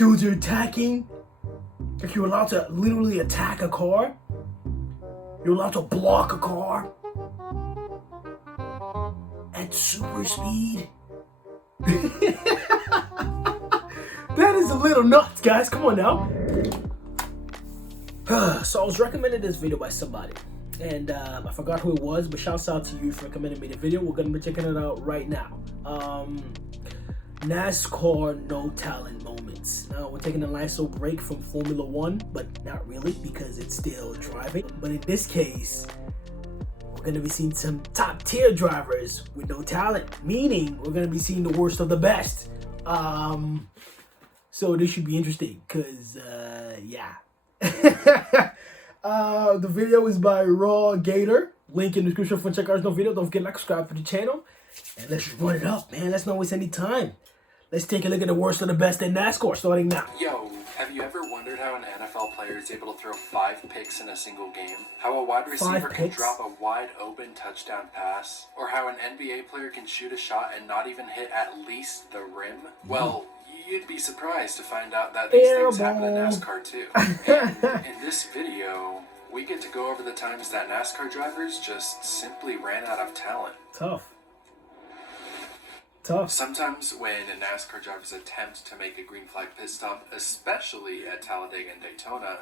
Dudes are attacking. Like you're allowed to literally attack a car. You're allowed to block a car at super speed. That is a little nuts, guys. Come on now. So I was recommended this video by somebody, and I forgot who it was, but shouts out to you for recommending me the video. We're gonna be checking it out right now. NASCAR no talent moments. Now we're taking a nice little break from Formula One, but not really because it's still driving. But in this case, we're gonna be seeing some top tier drivers with no talent, meaning we're gonna be seeing the worst of the best. So this should be interesting, cause yeah. The video is by RawGator. Link in the description for check out no video. Don't forget to like, subscribe to the channel, and let's just run it up, man. Let's not waste any time. Let's take a look at the worst of the best in NASCAR starting now. Yo, have you ever wondered how an NFL player is able to throw 5 picks in a single game? How a wide receiver can drop a wide open touchdown pass? Or how an NBA player can shoot a shot and not even hit at least the rim? Well, you'd be surprised to find out that these things happen in NASCAR too. And in this video, we get to go over the times that NASCAR drivers just simply ran out of talent. Tough. Sometimes when NASCAR drivers attempt to make a green flag pit stop, especially at Talladega and Daytona,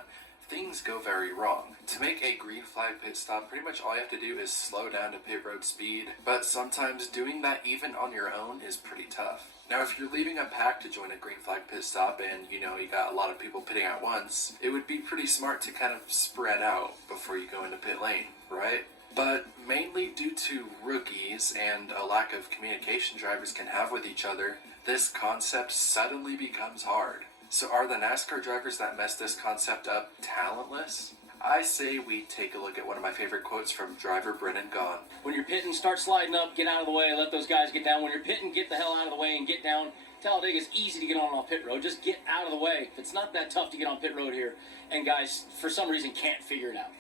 things go very wrong. To make a green flag pit stop, pretty much all you have to do is slow down to pit road speed, but sometimes doing that even on your own is pretty tough. Now, if you're leaving a pack to join a green flag pit stop and, you got a lot of people pitting at once, it would be pretty smart to kind of spread out before you go into pit lane, right? But mainly due to rookies and a lack of communication drivers can have with each other, this concept suddenly becomes hard. So are the NASCAR drivers that mess this concept up talentless? I say we take a look at one of my favorite quotes from driver Brennan Gaughan. When you're pitting, start sliding up, get out of the way, let those guys get down. When you're pitting, get the hell out of the way and get down. Talladega's easy to get on off pit road. Just get out of the way. It's not that tough to get on pit road here. And guys, for some reason, can't figure it out.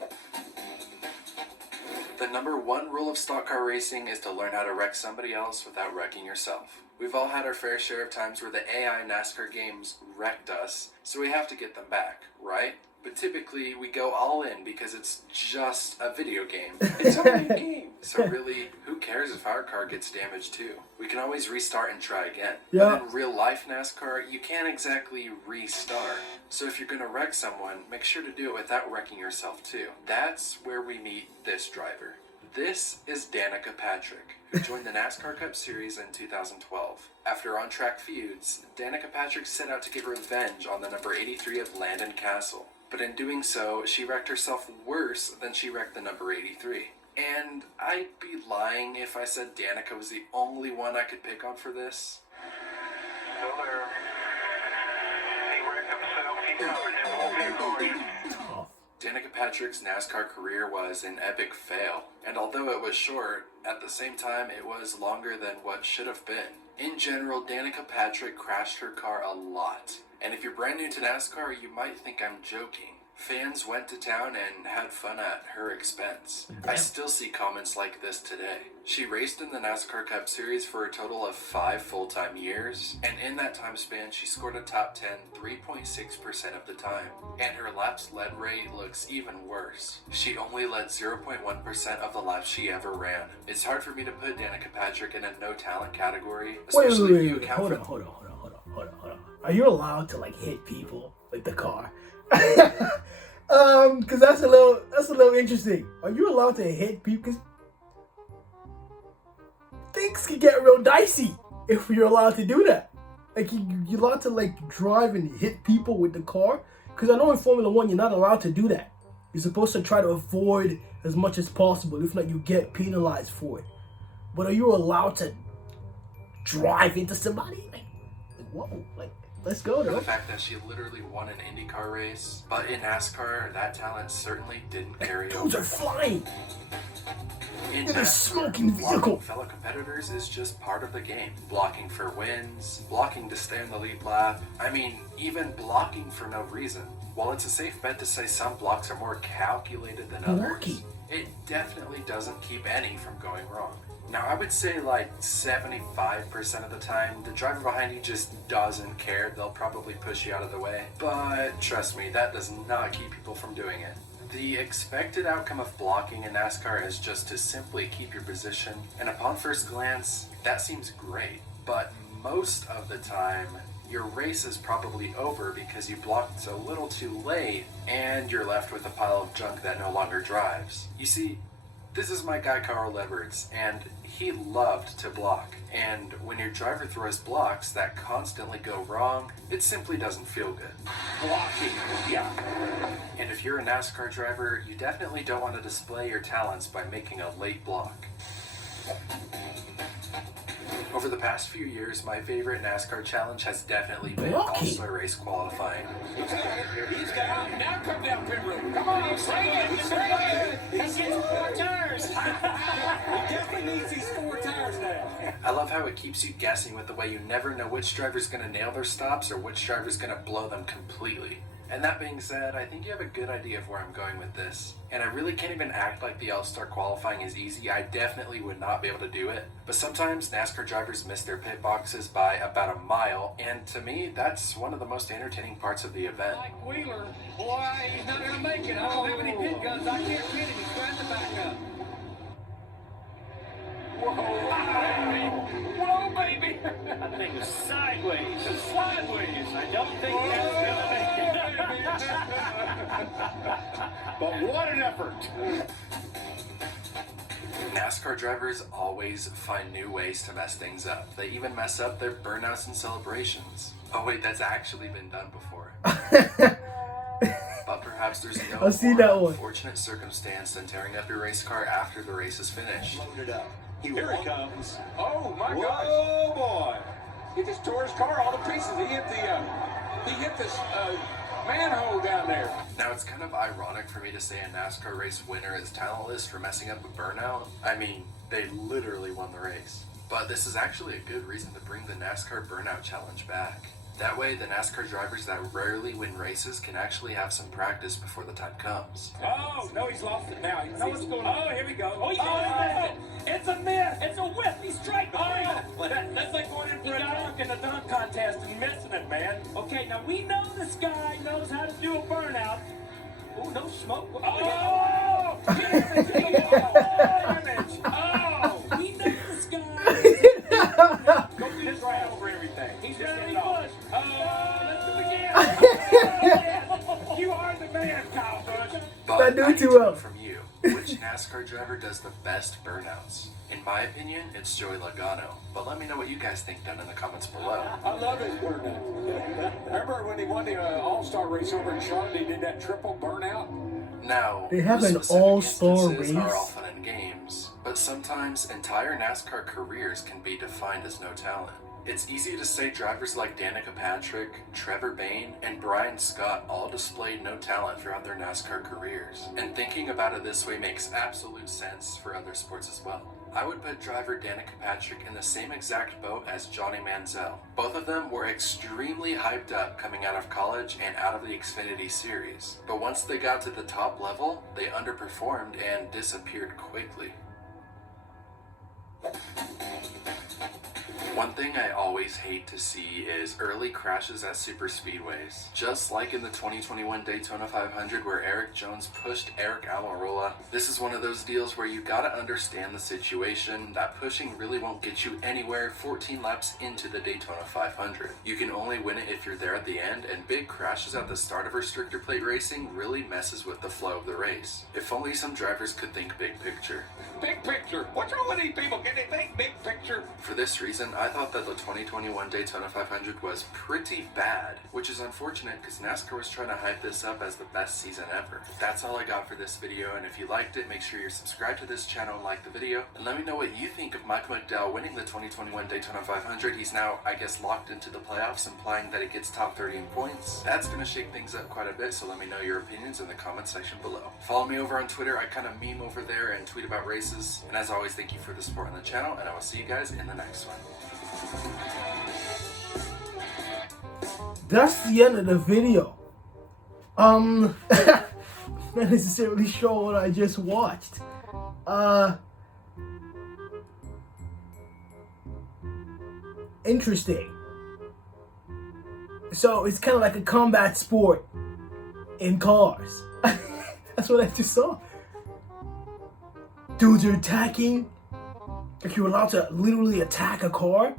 The number 1 rule of stock car racing is to learn how to wreck somebody else without wrecking yourself. We've all had our fair share of times where the AI NASCAR games wrecked us, so we have to get them back, right? But typically, we go all in because it's just a video game. It's only a game. So really, who cares if our car gets damaged too? We can always restart and try again. Yeah. But in real life NASCAR, you can't exactly restart. So if you're going to wreck someone, make sure to do it without wrecking yourself too. That's where we meet this driver. This is Danica Patrick, who joined the NASCAR Cup Series in 2012. After on-track feuds, Danica Patrick set out to get revenge on the number 83 of Landon Castle. But in doing so, she wrecked herself worse than she wrecked the number 83. And I'd be lying if I said Danica was the only one I could pick on for this. Still there. He wrecked himself. He covered his whole vehicle. Danica Patrick's NASCAR career was an epic fail, and although it was short, at the same time it was longer than what should have been. In general, Danica Patrick crashed her car a lot, and if you're brand new to NASCAR, you might think I'm joking. Fans went to town and had fun at her expense. I still see comments like this today. She raced in the NASCAR Cup Series for a total of 5 full-time years, and in that time span, she scored a top 10 3.6% of the time. And her laps led rate looks even worse. She only led 0.1% of the laps she ever ran. It's hard for me to put Danica Patrick in a no-talent category, especially if you account for... Hold on. Are you allowed to hit people with the car? Because that's a little interesting. Are you allowed to hit people? Because things can get real dicey if you're allowed to do that. You're allowed to drive and hit people with the car. Because I know in Formula One you're not allowed to do that. You're supposed to try to avoid as much as possible. If not, you get penalized for it. But are you allowed to drive into somebody? Whoa, let's go, though. The fact that she literally won an IndyCar race, but in NASCAR, that talent certainly didn't carry over. Dudes are flying. In a smoking vehicle. Blocking fellow competitors is just part of the game. Blocking for wins, blocking to stay in the lead lap. I mean, even blocking for no reason. While it's a safe bet to say some blocks are more calculated than others, it definitely doesn't keep any from going wrong. Now, I would say like 75% of the time, the driver behind you just doesn't care. They'll probably push you out of the way. But trust me, that does not keep people from doing it. The expected outcome of blocking in NASCAR is just to simply keep your position. And upon first glance, that seems great. But most of the time, your race is probably over because you blocked a little too late and you're left with a pile of junk that no longer drives. You see, this is my guy Carl Edwards, and he loved to block. And when your driver throws blocks that constantly go wrong, it simply doesn't feel good. Blocking, yeah. And if you're a NASCAR driver, you definitely don't want to display your talents by making a late block. Over the past few years, my favorite NASCAR challenge has definitely been All-Star Race qualifying. He's down. Now come down pit road. Come on, swing it. Swing it. Let's get some 4 tires. He definitely needs these 4 tires now. I love how it keeps you guessing with the way you never know which driver's going to nail their stops or which driver's going to blow them completely. And that being said, I think you have a good idea of where I'm going with this. And I really can't even act like the All-Star qualifying is easy. I definitely would not be able to do it. But sometimes NASCAR drivers miss their pit boxes by about a mile. And to me, that's one of the most entertaining parts of the event. Mike Wheeler, boy, he's not going to make it. I don't have any pit guns. I can't get him. He's trying to back up. Whoa, baby. I think it's sideways. It's sideways. I don't think that's going to make it. But what an effort. NASCAR drivers always find new ways to mess things up. They even mess up their burnouts and celebrations. Oh wait, that's actually been done before. But perhaps there's no more unfortunate circumstance than tearing up your race car after the race is finished. Loaded up. Here he comes. Oh my gosh. Oh boy. He just tore his car all to pieces. He hit this manhole down there. Now, it's kind of ironic for me to say a NASCAR race winner is talentless for messing up a burnout. I mean, they literally won the race. But this is actually a good reason to bring the NASCAR Burnout Challenge back. That way, the NASCAR drivers that rarely win races can actually have some practice before the time comes. Oh, no, he's lost it now. You know what's going on? Oh, here we go. Oh, it's a miss. It's a whiff. He's straight. Oh, that's like going in for a dunk in a dunk contest and missing it, man. Okay, now we know this guy knows how to do a burnout. Oh, no smoke. Oh, damage in the wall. Damage. Oh, we know this guy. Go through this right over everything. He's just getting off. Let's do it again. You are the man, Kyle Busch. But I need to know from you, which NASCAR driver does the best burnouts? In my opinion, it's Joey Logano. But let me know what you guys think down in the comments below. I love his burnout. Remember when he won the All-Star race over in Charlotte, he did that triple burnout? Now, they have the an specific all-star instances race. are all fun and games, but sometimes entire NASCAR careers can be defined as no talent. It's easy to say drivers like Danica Patrick, Trevor Bayne, and Brian Scott all displayed no talent throughout their NASCAR careers. And thinking about it this way makes absolute sense for other sports as well. I would put driver Danica Patrick in the same exact boat as Johnny Manziel. Both of them were extremely hyped up coming out of college and out of the Xfinity series. But once they got to the top level, they underperformed and disappeared quickly. One thing I always hate to see is early crashes at super speedways. Just like in the 2021 Daytona 500 where Eric Jones pushed Eric Almirola. This is one of those deals where you gotta understand the situation. That pushing really won't get you anywhere 14 laps into the Daytona 500. You can only win it if you're there at the end, and big crashes at the start of restrictor plate racing really messes with the flow of the race. If only some drivers could think big picture. Big picture. What's wrong with these people? Can they think big picture? For this reason, I thought that the 2021 Daytona 500 was pretty bad, which is unfortunate because NASCAR was trying to hype this up as the best season ever. That's all I got for this video, and if you liked it, make sure you're subscribed to this channel and like the video, and let me know what you think of Michael McDowell winning the 2021 Daytona 500. He's now, I guess, locked into the playoffs, implying that he gets top 30 in points. That's going to shake things up quite a bit, so let me know your opinions in the comment section below. Follow me over on Twitter. I kind of meme over there and tweet about races, and as always, thank you for the support on the channel, and I will see you guys in the next one. That's the end of the video. Not necessarily sure what I just watched. interesting. So it's kind of like a combat sport in cars. That's what I just saw. Dudes are attacking. Like you're allowed to literally attack a car.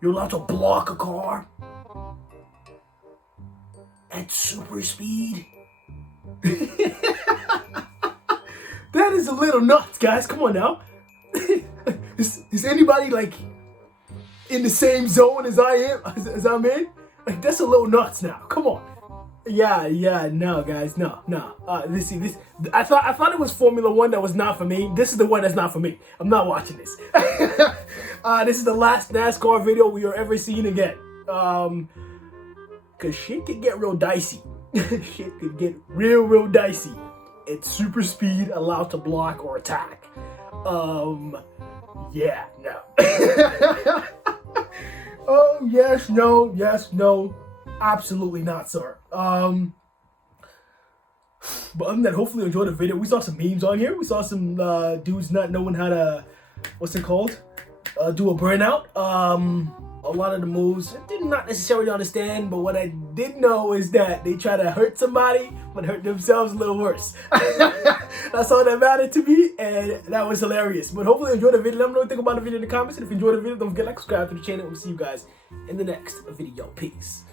You're allowed to block a car at super speed. That is a little nuts, guys. Come on now. Is anybody like in the same zone as I am? As I'm in? Like that's a little nuts now. Come on. Yeah, no, guys, no. This. I thought it was Formula One that was not for me. This is the one that's not for me. I'm not watching this. This is the last NASCAR video we are ever seeing again. Cause shit could get real dicey. Shit could get real dicey. It's super speed, allowed to block or attack. Yeah, no. Oh yes, no. Absolutely not, sir. But other than that, hopefully you enjoyed the video. We saw some memes on here. We saw some dudes not knowing how to, what's it called? Do a burnout. A lot of the moves I did not necessarily understand, but what I did know is that they try to hurt somebody, but hurt themselves a little worse. That's all that mattered to me, and that was hilarious. But hopefully you enjoyed the video. Let me know what you think about the video in the comments. And if you enjoyed the video, don't forget to like, subscribe to the channel. We'll see you guys in the next video. Peace.